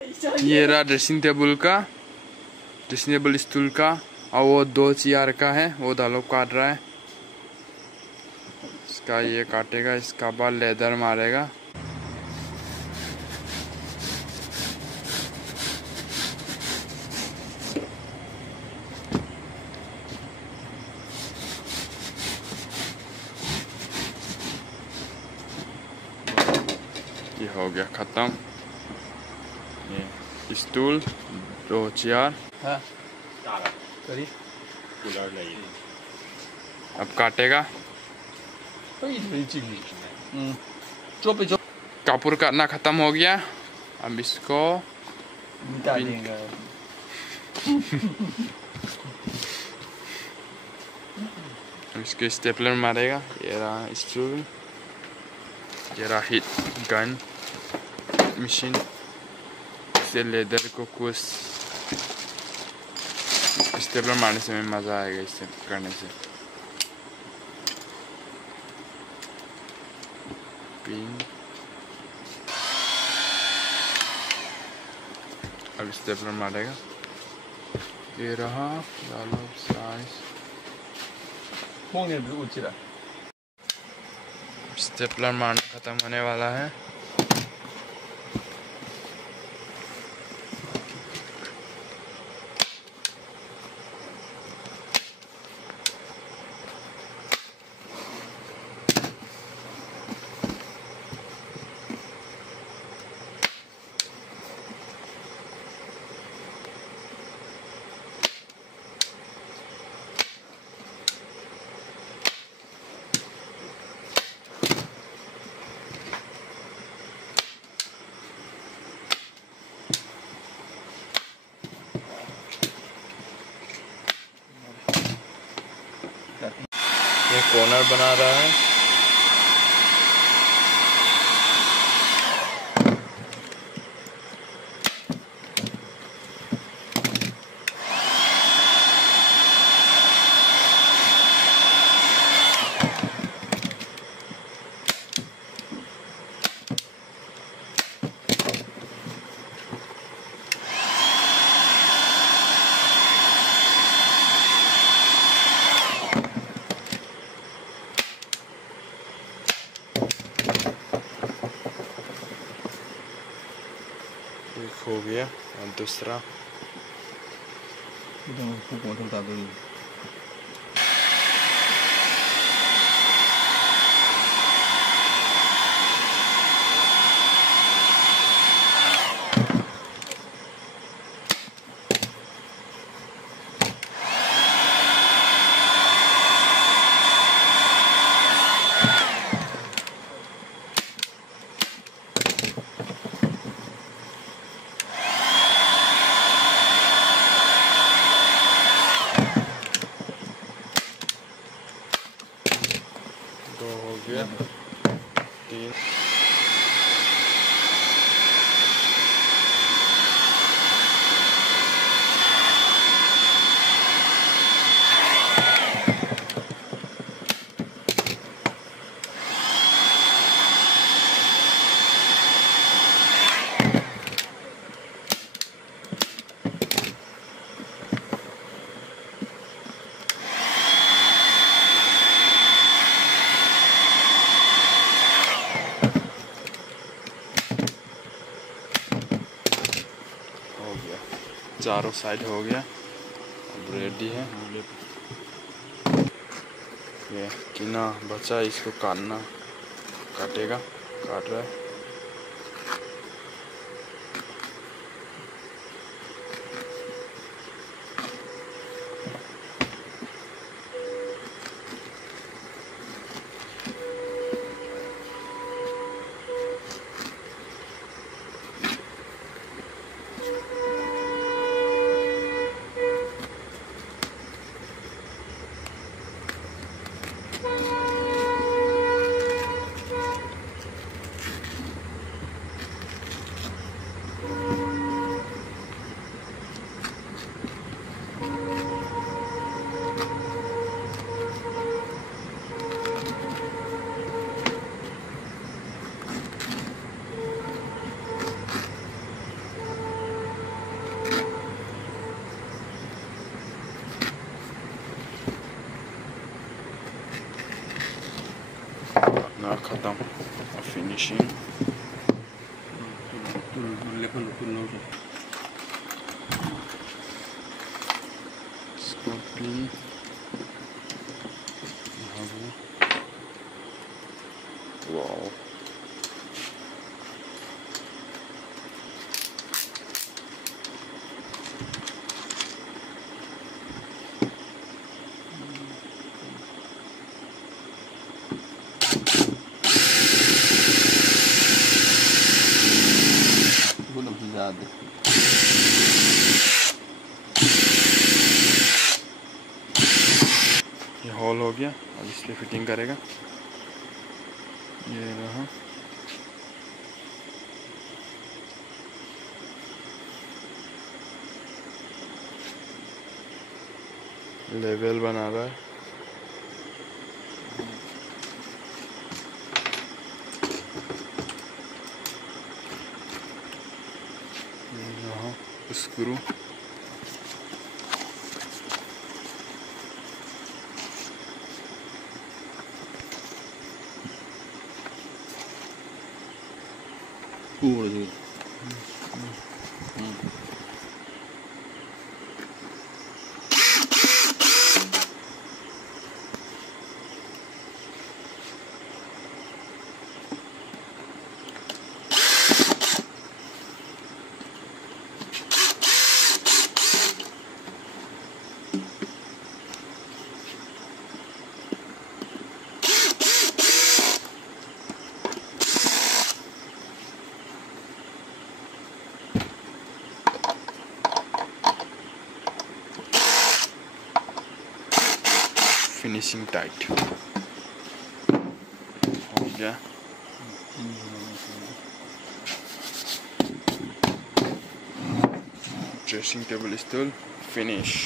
ये रहा dressing table stool का, और वो 2 चेयर का है, वो दालों काट रहा है। इसका ये काटेगा, इसका बाद लेदर मारेगा। ये हो गया खत्म। ये स्टूल 2 चेयर। अब काटेगा। कपूर काटना खत्म हो गया। अब इसको इसके स्टेपलर मारेगा। ये रहा स्टूल, ये रहा हीट गन मशीन। इससे लेदर को कुछ स्टेपलर मारने से में मज़ा आएगा, इससे करने से। पिन अब स्टेपलर मारेगा। ये रहा डालो साइज। स्टेपलर मारना खत्म होने वाला है। ये कॉर्नर बना रहा है। एक हो गया और दूसरा हो गया 3। चारों साइड हो गया, अब रेडी है। ये किना बचा, इसको काटेगा, काट रहा है। खत्म फिनिशिंग। वाओ, ये होल हो गया। अब इस पे फिटिंग करेगा। ये रहा। लेवल बना रहा है। यहाँ स्क्रू फिनिशिंग टाइट हो गया। Dressing table stool finish.